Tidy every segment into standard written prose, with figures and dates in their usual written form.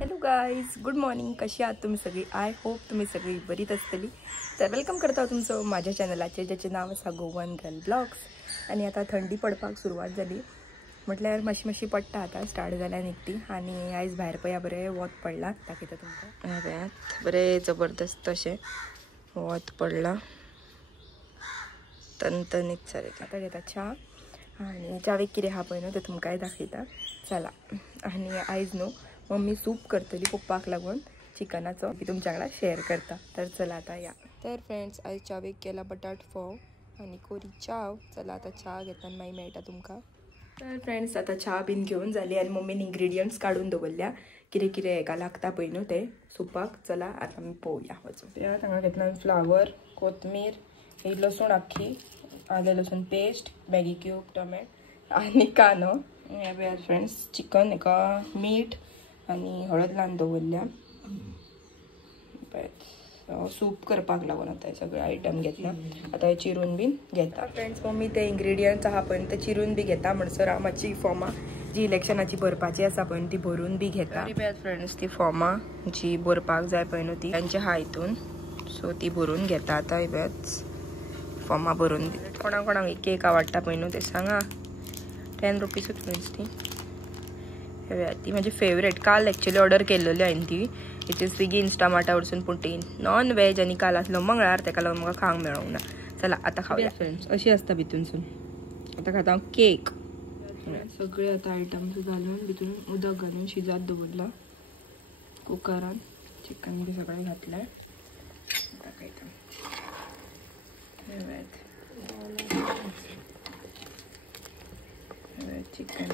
Hello guys, good morning. कशी आहात तुम्ही सगळी? आय होप तुम्ही सगळी बरीच असतली. तर वेलकम करता तुमचं माझ्या चॅनलाचे, ज्याचे नाव असा गोवन गर्ल ब्लॉग्स. आणि आता थंडी पडपाक सुरुवात झाली म्हटल्यार मातशी पडटा आता स्टार्ट जाल्या निघती. आणि आयज भायर पया बरें वत पडला दाखयता तुमकां. बरें जबरदस्त अशें वत पडला, तणतणीत सारकें. आता घेता च्या आणि च्यावेक कितें आहा पळय न्हू तें तुमकांय दाखयता. चला. आणि आयज न्हू मम्मी सूप करतली पप्पाक लागून चिकनाचो, की तुमच्या वांगडा शेअर करता. तर चला आता या. तर फ्रेंड्स, आयज च्यावेक केला बटाट फोव आणि कोरी चाव. चला आता च्या घेताना मागीर मेळटा तुमकां. तर फ्रेंड्स, आता च्या बीन घेवन जाली आणि मम्मीन इंग्रेडियंट्स काडून दवरल्या कितें कितें हेका लागता पळय न्हू ते सुपाक. चला आता आमी पळोवया वचून. हांगा घेतला फ्लावर, कोथमीर, ही लसूण आख्खी, आले लसूण पेस्ट, मॅगी क्यूब, टोमॅटो आणि कांदो. हे पळयात फ्रेंड्स, चिकन हेका मीठ आणि हळद लावन दवरल्या. सूप करपाक लागून आता हे सगळे आयटम घेतला. आता हे चिरून बीन घेता. फ्रेंड्स, मम्मी ते इंग्रेडियंट्स आहा पळय ते चिरून बी घेता म्हणसर हांव मातशी फॉर्मां जी इलेक्शनाची भरपाची आसा पळय ती भरून बी घेता. फ्रेंड्स, ती फॉर्मां जी भरपाक जाय पळय न्हू ती तांचे आहा हितून, सो ती भरून घेता. आता हे फॉर्मां भरून कोणाक कोणाक केक आवडटा पळय न्हू ते सांगा. 10 रुपीसूच फ्रेंड्स ती. ती माझी फेवरेट. काल ॲक्च्युली ऑर्डर केलेली हांवें ती. इथे स्विगी इंस्टामार्टा वरसून, पूण ती नॉन व्हेज आणि काल आसलो मंगळार, तेका लागून म्हाका खावंक मेळोंक ना. चला आता खावया फ्रेंड्स. अशी असता भितूनसून. आता खाता हांव केक. सगळे आता आयटम्स घालून भितून उदक घालून शिजात दवरला कुकरान. चिकन बी सगळें घातलें. दाखयता chicken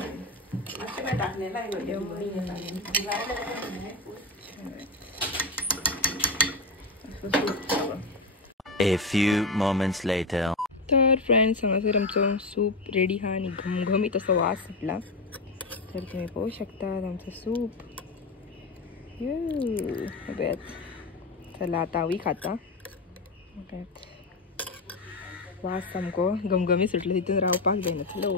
A few moments later. तर फ्रेंड्स, हांगासर आमचो सूप रेडी हा आणि घमघमीत असो वास सुटला. तर तुम्ही पाहू शकता आमचं सूप. चला आता हांवूय खाता. वास सामको घमघमी सुटलो, तितून रावपाक जायनासलो.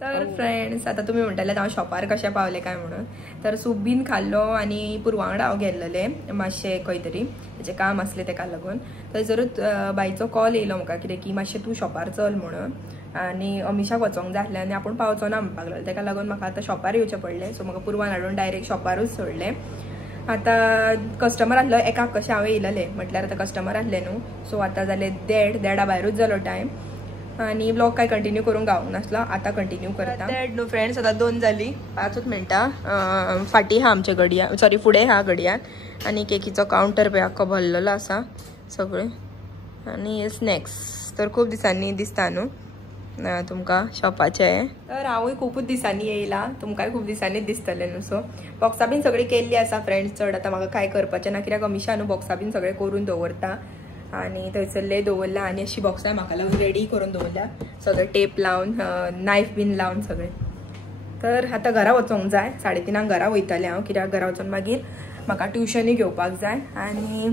तर फ्रेंड्स, आता तुम्ही म्हणटाले हांव शॉपार कशें पावले काय म्हणून. तर सूप बीन खाल्लो आणि पुरवां वांगडा हांव गेल्लेले मातशें खंय तरी तेजें काम आसलें तेका लागून. थंयसरूच बाईचो कॉल येयलो म्हाका कितें की मातशें तूं शॉपार चल म्हणून. आणि अमिशाक वचोंक जाय आसलें आनी आपूण पावचो ना म्हणपाक लागलो. तेका लागून म्हाका आतां शॉपार येवचें पडलें. सो म्हाका पुरवान हाडून डायरेक्ट शॉपारूच सोडलें. आतां कस्टमर आसलो एकाक कशें हांव येयलेलें म्हटल्यार आतां कस्टमर आसलें न्हू. सो आतां जालें देडा भायरूच जालो टायम. आणि ब्लॉग काय कंटिन्यू करूंक गावूंक नासलो. आता कंटिन्यू करता. न्हू फ्रेंड्स, आता 2 जाली, 5 मिनटां. फाटी हा आमच्या घडयाळ, सॉरी फुडें हा घडयाळ. आणि केकीचो कावंटर पळय आख्खो भरलेलो आसा सगळें. आणि स्नॅक्स तर खूब दिसांनी दिसता न्हू तुमकां शॉपाचें. तर हांवूय खूबच दिसांनी येयला, तुमकांय खूब दिसांनीच दिसतलें न्हू. सो बॉक्सां बीन सगळीं केल्ली आसा फ्रेंड्स. चड आतां म्हाका काय करपाचें ना, कित्याक अमिशा न्हू बॉक्सां बीन सगळें करून दवरता. आणि थंयसरले दवरला आणि अशी बॉक्सां म्हाका लागून रेडी करून दवरल्या सगळें टेप लावन, नायफ बीन लावन सगळें. तर आतां घरा वचोंक जाय. 3:30 घरा वयतलें हांव, कित्याक घरा वचून मागीर म्हाका ट्युशनूय घेवपाक जाय. आणि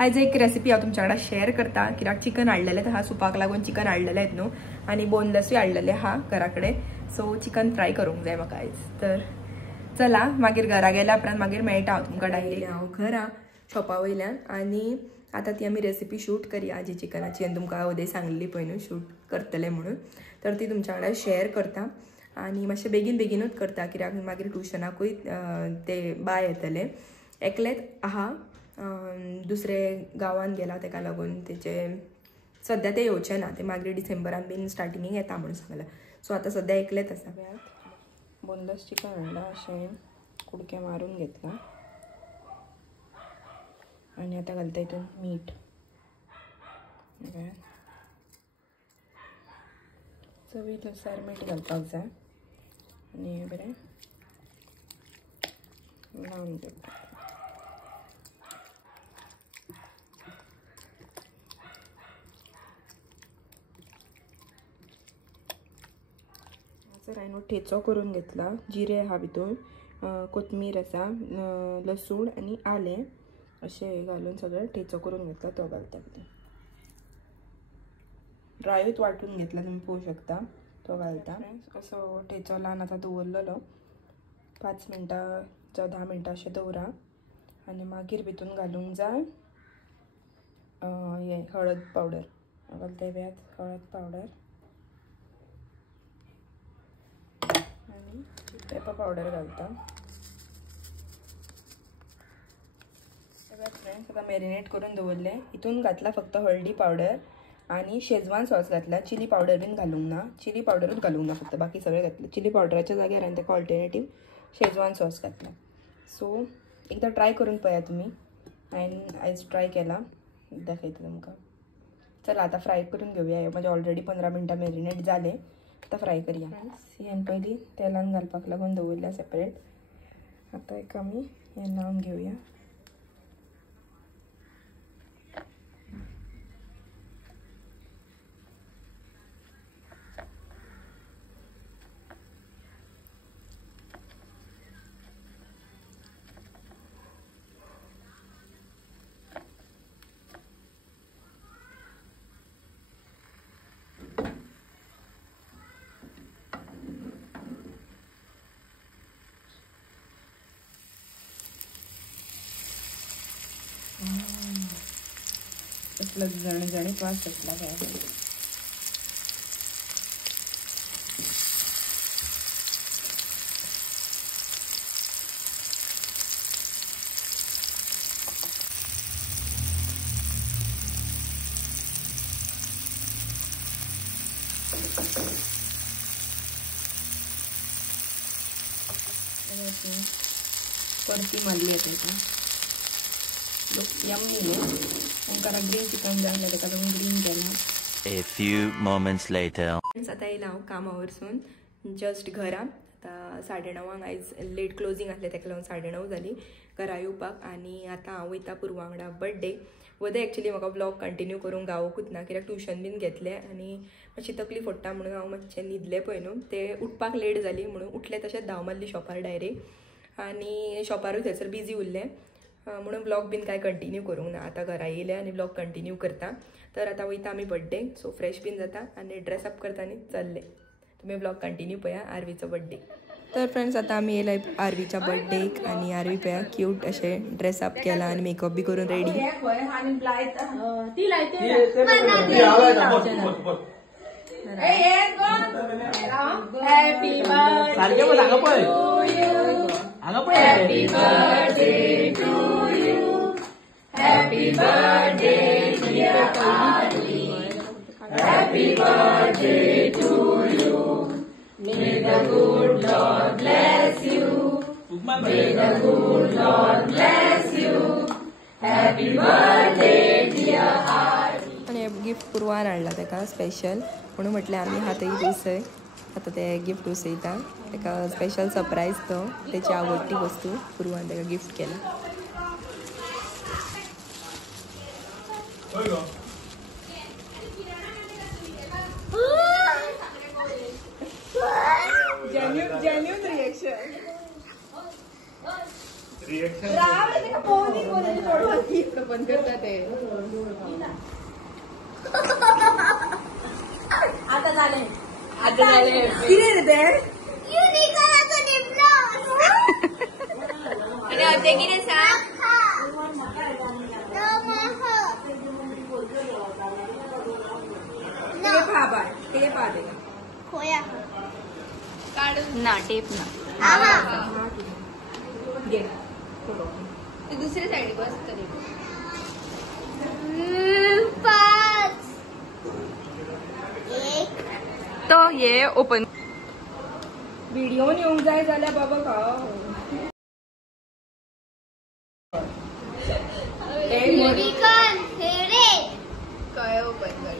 आयज एक रेसिपी हांव तुमच्या वांगडा शेअर करता, कित्याक चिकन हाडलेलें आहा सुपाक लागून. चिकन हाडलेलें आहेत न्हू आणि बोनलेसूय हाडलेलें आहा घरा कडेन. सो चिकन फ्राय करूंक जाय म्हाका आयज. तर चला मागीर घरा गेल्या उपरांत मागीर मेळटा हांव तुमकां डायरेक्ट हांव घरा शॉपा वयल्यान. आणि आता ती आमी रेसिपी शूट करया जी चिकनाची, आनी तुमकां उदय सांगलेली पळय न्हू शूट करतलें म्हणून. तर ती तुमच्या वांगडा शेअर करता. आणि मातशें बेगीनूच करता, कित्याक मागीर ट्युशनाकूय ते बाय येतले. एकलेच आहा, दुसरे गांवांत गेला तेका लागून तेचे सद्या ते येवचे ना. ते मागीर डिसेंबरान बीन स्टार्टिंगेक येता म्हणून सांगला. सो आतां सद्या एकलेच आसा. बोनलेस चिकन हाडला, अशें कुडके मारून घेतला. आणि आता घालता हितून मीठ. चवीनुसार मीठ घालपाक जाय. आणि बरें लावन घेवपाक. हांवें ठेचो करून घेतला. जिरे आहा भितून, कोथमीर आसा, लसूण आणि आलें अशें घालून सगळें ठेचो करून घेतला. तो घालता भितर. ड्रायूच वाटून घेतला, तुम्ही पळोवंक शकता. तो घालता. असो ठेचो ल्हान आतां दवरलेलो 5 मिनटां जावं 10 मिनटां अशें दवरा आनी मागीर भितून घालूंक जाय हे हळद पावडर. देव्यात हळद पावडर आनी पेपर पावडर घालता. फ्रेंड्स आता मॅरिनेट करून दवरले. हितून घातला फक्त हळदी पावडर आणि शेजवान सॉस घातला. चिली पावडर बीन घालूंक ना. चिली पावडरूच घालूंक ना, फक्त बाकी सगळे घातले. चिली पावडराच्या जाग्यार हांवें ताका ऑल्टरनेटीव शेजवान सॉस घातला. सो एकदा ट्राय करून पळया तुमी. हांवें आयज ट्राय केला, दाखयता तुमकां. चला आता फ्राय करून घेवया. हे म्हणजे ऑलरेडी 15 मिनटां मॅरिनेट जाले. आता फ्राय करूया. हें पयलीं तेलान घालपाक लागून दवरल्या सेपरेट. आता एक आमी हें लावन घेवया. कसला जणजणीत वास सुटला काय. परती मारली आहे त्याचा. यम्मी आहे. ओंकारा ग्रीन चिकन जाय ताका लागून ग्रीन केला. A few moments later. आता येयला हांव कामावरसून जस्ट घरा. आतां 9:30 आयज लेट क्लोजिंग आसलें ताका लागून 9:30 जाली घरा येवपाक. आनी आतां हांव वयता पुरवा वांगडा बर्थडे. वदे एक्चुली म्हाका ब्लॉग कंटिन्यू करूंक गावोकूच ना, कित्याक ट्युशन बीन घेतलें आनी मातशी तकली फोडटा म्हणून हांव मातशें न्हिदलें पळय न्हू. ते उठपाक लेट जाली म्हणून उठलें तशेंच धांव मारली शॉपार डायरेक्ट. आनी शॉपारूच थंयसर बिजी उरलें म्हणून ब्लॉग बीन कांय कंटिन्यू करूंक ना. आतां घरा येयलें आनी ब्लॉग कंटिन्यू करता. तर आतां वयता आमी बर्थडे. सो फ्रेश बीन जाता आनी ड्रेसअप करता आनी चल्ले. तुमी ब्लॉग कंटिन्यू पळया आरवीचो बर्थडे. तर फ्रेंड्स आतां आमी येयला आरवीच्या बर्थडेक आनी आरवी पळया क्यूट अशें ड्रेसअप केला आनी मेकअप बी करून ready. Happy birthday to you. Happy birthday dear Arvi. Happy birthday to you. May the good Lord bless you. May the good Lord bless you. Happy birthday dear Arvi. आणि gift पुरवान हाडला ताका special म्हणून म्हटलें आमी हातय दिसय. आता ते gift उसयता ताका special surprise तो. त्याची आवडटी वस्तू पुरवान ताका गिफ्ट केला. Genuine reaction. बंद करता ते. आता झाले. किती रे ते युनिकॉर्नचं डिप्लोमा. आणि आता किती सांग. ते पाबा ते पादे खोया काढून ना टेप ना. घे ते दुसऱ्या साईड बस तरी. 5 1 तो ये ओपन. व्हिडिओ येऊंक जाय जाल्यार बाबा खाव. काय ओपन कर.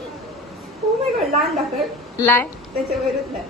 ओ माय गॉड लहान दाखव. लाय त्याच्यावरच लाय.